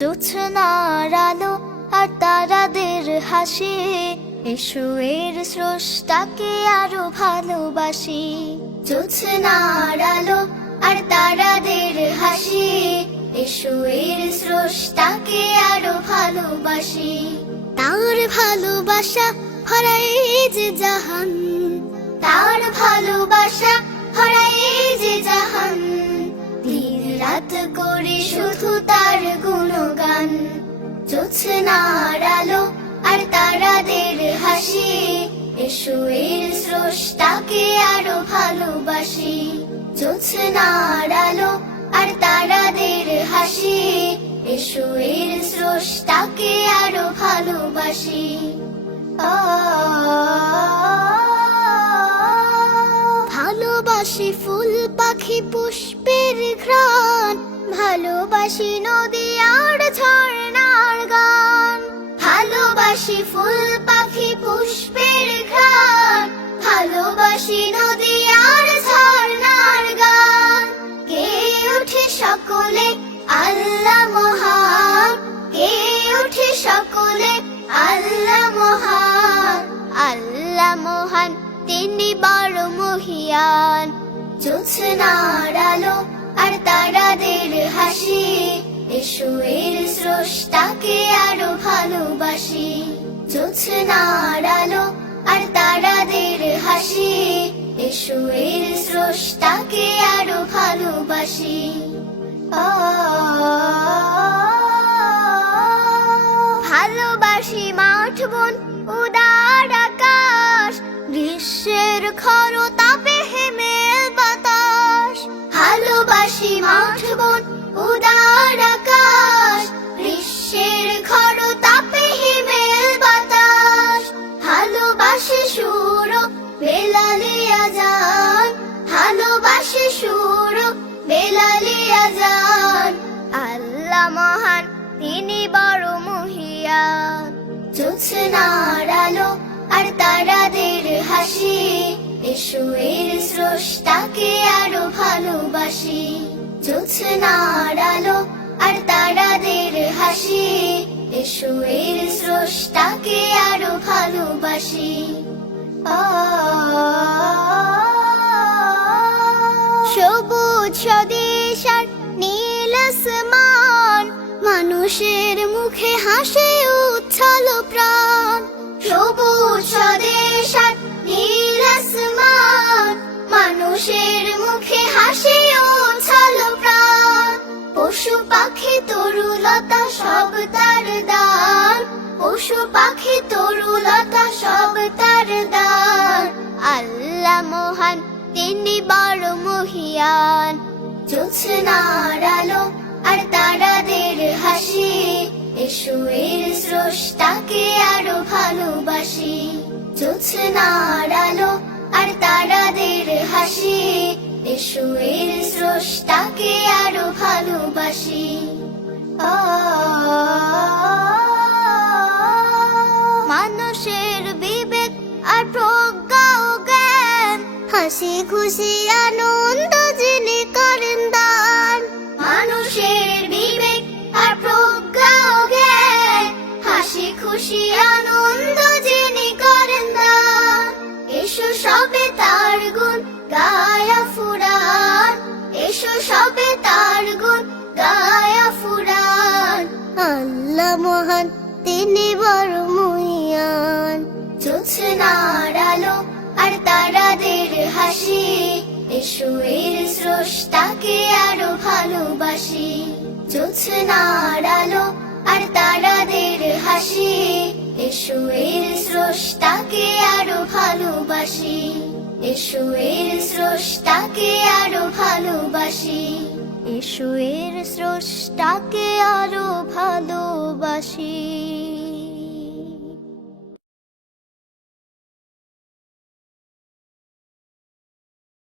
জোছনার আলো আর তারাদের হাসি এর স্রষ্টাকে আরও ভালোবাসি। জোছনার আলো আর তারাদের হাসি এর স্রষ্টাকে আরও ভালোবাসি। তার ভালোবাসা ভরাই যে জাহান, তার ভালোবাসা ভরাই যে জাহান। দিন রাত করে আলো আর তারাদের হাসি। এসো এর স্রষ্টাকে আরও ভালোবাসি। জোছনার আলো আর তারাদের হাসি। এসো এর স্রষ্টাকে আরও ভালোবাসি। ভালোবাসি ফুল পাখি পুষ্পের ঘ্রাণ। ভালোবাসি নদী আর ফুল পাখি পুষ্পের ঘ্রাণ ভালোবাসি নদী আর ঝর্ণার গান। কে উঠে সকলে আল্লাহ মহান। কে উঠে সকলে আল্লাহ মহান। আল্লাহ মহান, তিনি বড় মহিয়ান। জোছনার আলো আর তারাদের হাসি। এসো এর স্রষ্টাকে আরও ভালোবাসি। জোছনার আলো আর তারাদের হাসি। এসো এর স্রষ্টাকে আরও ভালোবাসি। ভালোবাসি মাঠ বন, উদার আকাশ, গ্রীষ্মের খর আল্লাহ মহান, তিনি বড় মহিয়ান জোছনার আলো আর তারাদের হাসি, এসো স্রষ্টাকে আরও ভালোবাসি। জোছনার আলো আর তারাদের হাসি, এসো স্রষ্টাকে আরও ভালোবাসি। সবুজ স্বদেশ হাসে উচ্ছল প্রাণ। সবুজ নীল মানুষের মুখে হাসে উচ্ছল প্রাণ। পশু পাখি তরুলতা সব তার দান। পশু পাখি তরুলতা সব তার দান। আল্লাহ মহান, তিনি বড় মহিয়ান। ভালোবাসি জোছনার আলো আর তারাদের হাসি। এসো স্রষ্টাকে আরও ভালোবাসি। মানুষের বিবেক আর প্রজ্ঞা ও জ্ঞান, হাসি খুশি আনন্দ যিনি করেন দান। মানুষের বিবেক আর প্রজ্ঞা ও জ্ঞান, হাসি খুশি আনন্দ গায়া ফুরান এসো সবে তার গুণ গায়া ফুরান। আল্লাহ মহান তিনি বড় মহিয়ান জোছনার আলো আর তারাদের হাসি এসো এর স্রষ্টাকে আরও ভালোবাসি। জোছনার আলো আর তারাদের হাসি এসো এর স্রষ্টাকে আরও ভালোবাসি। এসো এর স্রষ্টাকে আরও ভালোবাসি। এসো স্রষ্টাকে আরও ভালোবাসি।